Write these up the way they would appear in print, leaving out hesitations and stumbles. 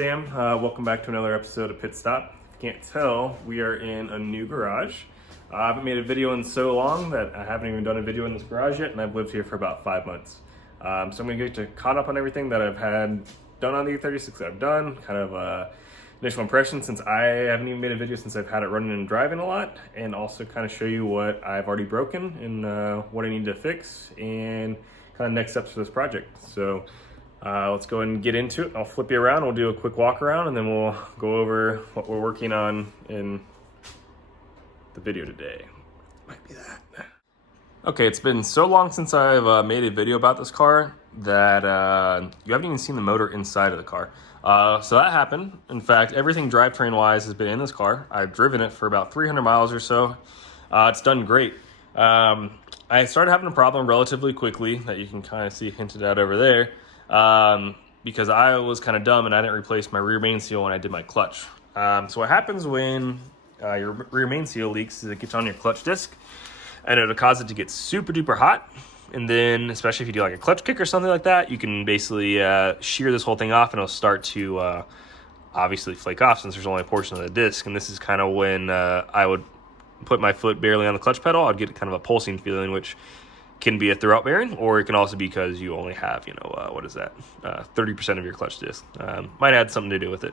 Sam. Welcome back to another episode of Pit Stop. If you can't tell, we are in a new garage. I haven't made a video in so long that I haven't even done a video in this garage yet, and I've lived here for about 5 months. So I'm going to get you caught up on everything that I've had done on the E36 that I've done, kind of initial impressions since I haven't even made a video since I've had it running and driving a lot, and also kind of show you what I've already broken and what I need to fix and kind of next steps for this project. So let's go ahead and get into it. I'll flip you around, we'll do a quick walk around, and then we'll go over what we're working on in the video today. Might be that. Okay, it's been so long since I've made a video about this car that you haven't even seen the motor inside of the car. So that happened. In fact, everything drivetrain wise has been in this car. I've driven it for about 300 miles or so. It's done great. I started having a problem relatively quickly that you can kind of see hinted at over there. Because I was kind of dumb and I didn't replace my rear main seal when I did my clutch. So what happens when your rear main seal leaks is it gets on your clutch disc and it'll cause it to get super duper hot. And then, especially if you do like a clutch kick or something like that, you can basically shear this whole thing off and it'll start to obviously flake off since there's only a portion of the disc. And this is kind of when I would put my foot barely on the clutch pedal. I'd get kind of a pulsing feeling, which can be a throwout bearing, or it can also be because you only have, 30% of your clutch disc. Might add something to do with it.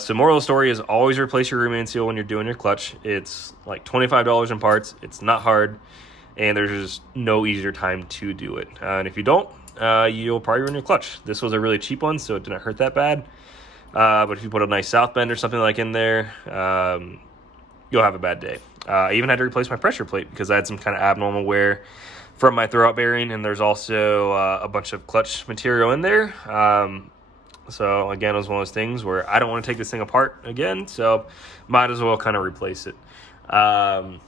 So moral of the story is always replace your rear main seal when you're doing your clutch. It's like $25 in parts. It's not hard, and there's just no easier time to do it. And if you don't, you'll probably ruin your clutch. This was a really cheap one, so it didn't hurt that bad. But if you put a nice south bend or something like in there, you'll have a bad day. I even had to replace my pressure plate because I had some kind of abnormal wear from my throwout bearing, and there's also a bunch of clutch material in there. So again, it was one of those things where I don't want to take this thing apart again, so might as well kind of replace it. So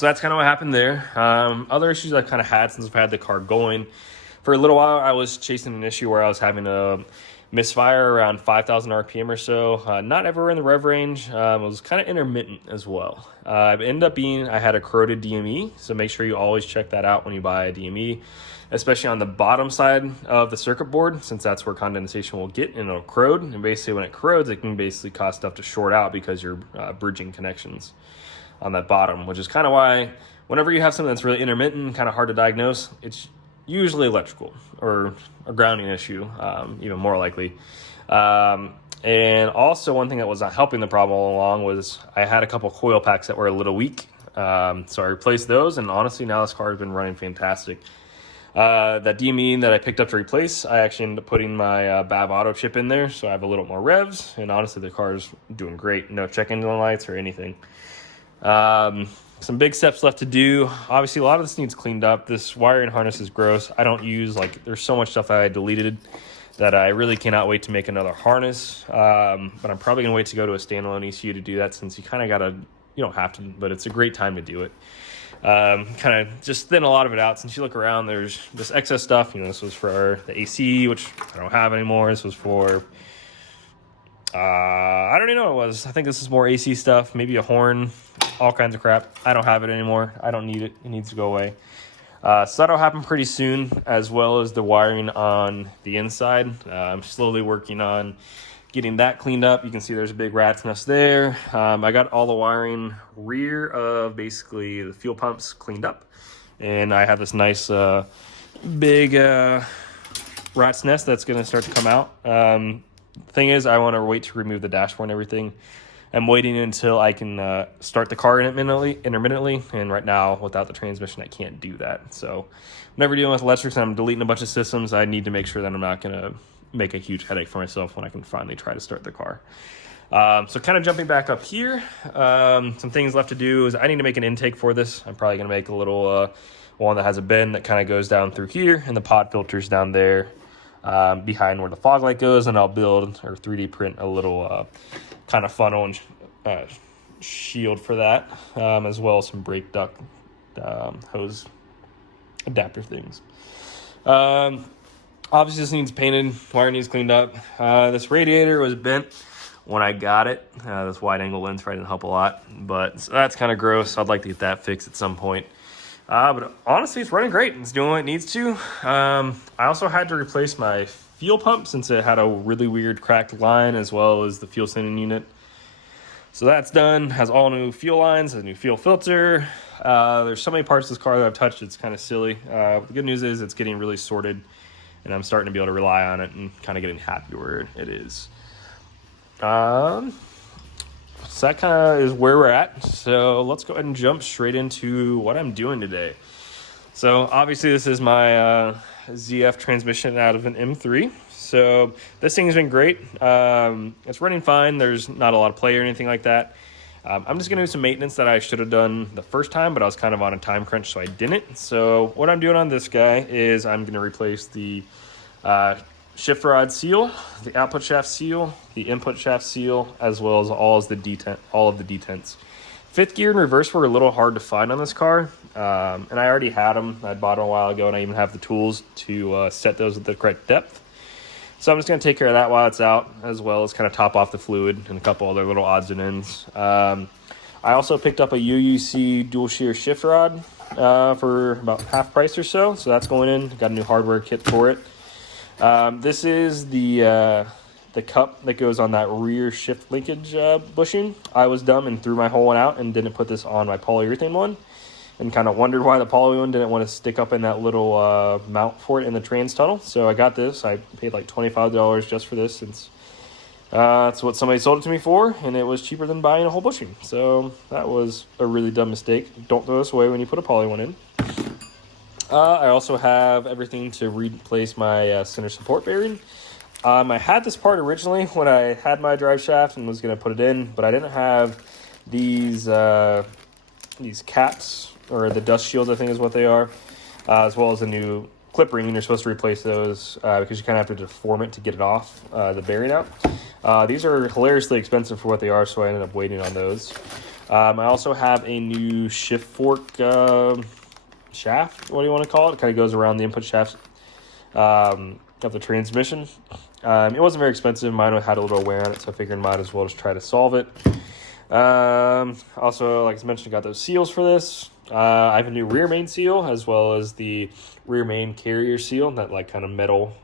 that's kind of what happened there. Other issues I've kind of had since I've had the car going for a little while, I was chasing an issue where I was having a misfire around 5,000 RPM or so. Not everywhere in the rev range. It was kind of intermittent as well. It ended up being I had a corroded DME, so make sure you always check that out when you buy a DME, especially on the bottom side of the circuit board, since that's where condensation will get and it'll corrode. And basically when it corrodes, it can basically cause stuff to short out because you're bridging connections on that bottom, which is kind of why whenever you have something that's really intermittent and kind of hard to diagnose, it's usually electrical or a grounding issue, even more likely. And also one thing that was not helping the problem along was I had a couple coil packs that were a little weak. So I replaced those, and honestly now this car has been running fantastic. That DME that I picked up to replace, I actually ended up putting my BAV auto chip in there, so I have a little more revs, and honestly the car is doing great. No check engine lights or anything. Some big steps left to do. Obviously, a lot of this needs cleaned up. This wiring harness is gross. I don't use, there's so much stuff that I deleted that I really cannot wait to make another harness. But I'm probably going to wait to go to a standalone ECU to do that, since you kind of got to, you don't have to, but it's a great time to do it. Kind of just thin a lot of it out. Since you look around, there's this excess stuff. This was for the AC, which I don't have anymore. This was for, I don't even know what it was. I think this is more AC stuff, maybe a horn, all kinds of crap. I don't have it anymore. I don't need it. It needs to go away. So that'll happen pretty soon, as well as the wiring on the inside. I'm slowly working on getting that cleaned up. You can see there's a big rat's nest there. I got all the wiring rear of basically the fuel pumps cleaned up. And I have this nice big rat's nest that's going to start to come out. Thing is, I want to wait to remove the dashboard and everything. I'm waiting until I can start the car intermittently, and right now, without the transmission, I can't do that. So whenever dealing with electrics and I'm deleting a bunch of systems, I need to make sure that I'm not going to make a huge headache for myself when I can finally try to start the car. So kind of jumping back up here, some things left to do is I need to make an intake for this. I'm probably going to make a little one that has a bend that kind of goes down through here, and the pot filter's down there behind where the fog light goes, and I'll build or 3D print a little kind of funnel and shield for that, as well as some brake duct hose adapter things. Obviously this needs painted, wire needs cleaned up. This radiator was bent when I got it. This wide angle lens probably didn't help a lot, but so that's kind of gross. I'd like to get that fixed at some point. But honestly, it's running great. It's doing what it needs to. I also had to replace my fuel pump since it had a really weird cracked line, as well as the fuel sending unit. So that's done. Has all new fuel lines, a new fuel filter. There's so many parts of this car that I've touched, it's kind of silly. The good news is it's getting really sorted, and I'm starting to be able to rely on it and kind of getting happy where it is. So that kind of is where we're at. So let's go ahead and jump straight into what I'm doing today. So obviously this is my ZF transmission out of an M3. So this thing's been great. It's running fine. There's not a lot of play or anything like that. I'm just going to do some maintenance that I should have done the first time, but I was kind of on a time crunch, so I didn't. So what I'm doing on this guy is I'm going to replace the shift rod seal, the output shaft seal, the input shaft seal, as well as all of the detents. Fifth gear and reverse were a little hard to find on this car, and I already had them. I bought them a while ago, and I even have the tools to set those at the correct depth. So I'm just going to take care of that while it's out, as well as kind of top off the fluid and a couple other little odds and ends. I also picked up a UUC dual shear shift rod for about half price or so. So that's going in. Got a new hardware kit for it. This is the cup that goes on that rear shift linkage bushing. I was dumb and threw my whole one out and didn't put this on my polyurethane one, and kind of wondered why the poly one didn't want to stick up in that little mount for it in the trans tunnel. So I got this. I paid like $25 just for this, since that's what somebody sold it to me for, and it was cheaper than buying a whole bushing. So that was a really dumb mistake. Don't throw this away when you put a poly one in. I also have everything to replace my center support bearing. I had this part originally when I had my drive shaft and was going to put it in, but I didn't have these caps, or the dust shields, I think is what they are, as well as a new clip ring, and you're supposed to replace those because you kind of have to deform it to get it off the bearing out. These are hilariously expensive for what they are, so I ended up waiting on those. I also have a new shift fork shaft, what do you want to call it? It kind of goes around the input shaft of the transmission. It wasn't very expensive. Mine had a little wear on it, so I figured I might as well just try to solve it. Also, like I mentioned, got those seals for this. I have a new rear main seal, as well as the rear main carrier seal, that like kind of metal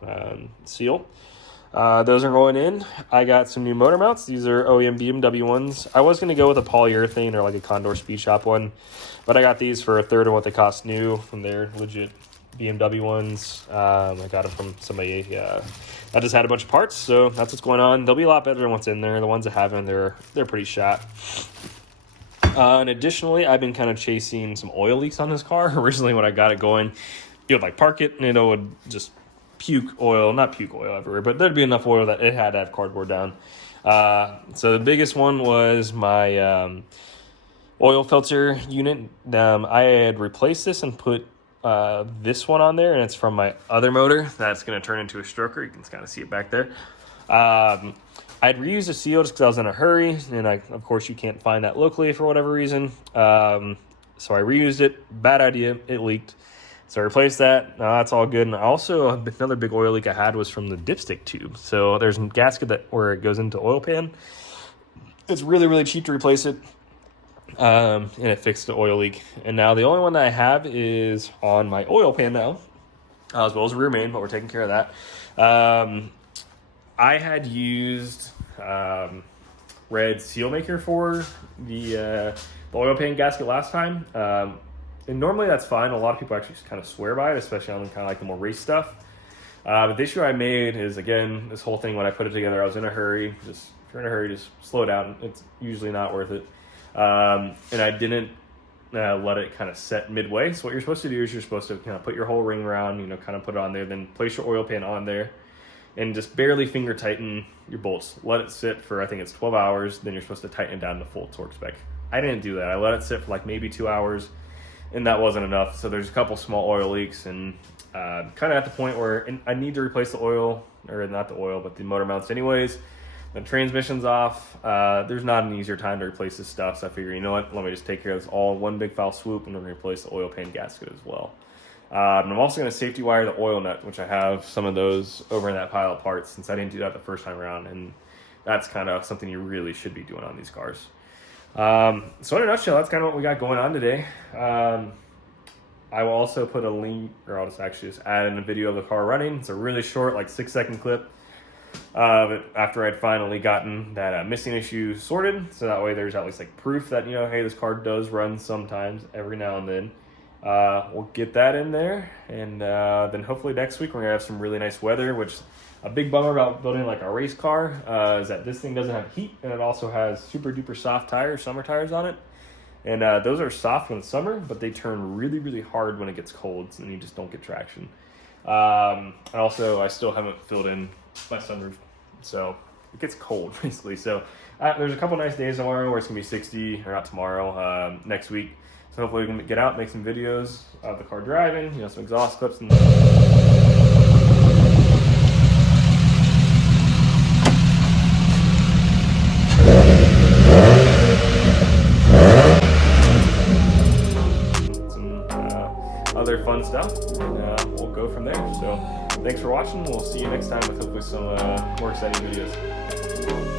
seal. Those are going in. I got some new motor mounts. These are OEM BMW ones. I was going to go with a polyurethane or like a Condor Speed Shop one, but I got these for a third of what they cost new from their legit BMW ones. I got them from somebody that just had a bunch of parts, so that's what's going on. They'll be a lot better than what's in there. The ones that haven't, they're pretty shot. And additionally, I've been kind of chasing some oil leaks on this car. Originally, when I got it going, you would like park it, and it would just not puke oil everywhere, but there'd be enough oil that it had to have cardboard down. So the biggest one was my oil filter unit. I had replaced this and put this one on there, and it's from my other motor that's going to turn into a stroker. You can kind of see it back there. I'd reused a seal just because I was in a hurry, and of course you can't find that locally for whatever reason. So I reused it. Bad idea. It leaked. So I replaced that. That's all good. And also another big oil leak I had was from the dipstick tube. So there's a gasket where it goes into oil pan. It's really, really cheap to replace it. And it fixed the oil leak. And now the only one that I have is on my oil pan now, as well as rear main, but we're taking care of that. I had used red seal maker for the oil pan gasket last time. And normally that's fine. A lot of people actually just kind of swear by it, especially on kind of like the more race stuff. But the issue I made is, again, this whole thing, when I put it together, I was in a hurry. If you're in a hurry, just slow down. It's usually not worth it. And I didn't let it kind of set midway. So what you're supposed to do is you're supposed to kind of put your whole ring around, kind of put it on there, then place your oil pan on there, and just barely finger tighten your bolts. Let it sit for, I think it's 12 hours. Then you're supposed to tighten it down to full torque spec. I didn't do that. I let it sit for like maybe 2 hours, and that wasn't enough. So there's a couple small oil leaks, and kind of at the point where I need to replace the oil, or not the oil, but the motor mounts anyways. The transmission's off. There's not an easier time to replace this stuff, so I figure, you know what, let me just take care of this all in one big foul swoop, and we're going to replace the oil pan gasket as well. And I'm also going to safety wire the oil nut, which I have some of those over in that pile of parts, since I didn't do that the first time around, and that's kind of something you really should be doing on these cars. So in a nutshell, that's kind of what we got going on today. I will also put a link, or I'll just actually just add in a video of the car running. It's a really short, like 6-second clip of it after I'd finally gotten that missing issue sorted. So that way there's at least like proof that, you know, hey, this car does run sometimes every now and then. We'll get that in there, and then hopefully next week we're gonna have some really nice weather, which a big bummer about building like a race car is that this thing doesn't have heat, and it also has super duper soft tires, summer tires on it. And those are soft when it's summer, but they turn really, really hard when it gets cold, and you just don't get traction. And also, I still haven't filled in my sunroof, so it gets cold basically. So there's a couple nice days tomorrow where it's gonna be 60, or not tomorrow, next week. So hopefully we can get out, make some videos of the car driving, you know, some exhaust clips and other fun stuff, and we'll go from there. So thanks for watching. We'll see you next time with hopefully some more exciting videos.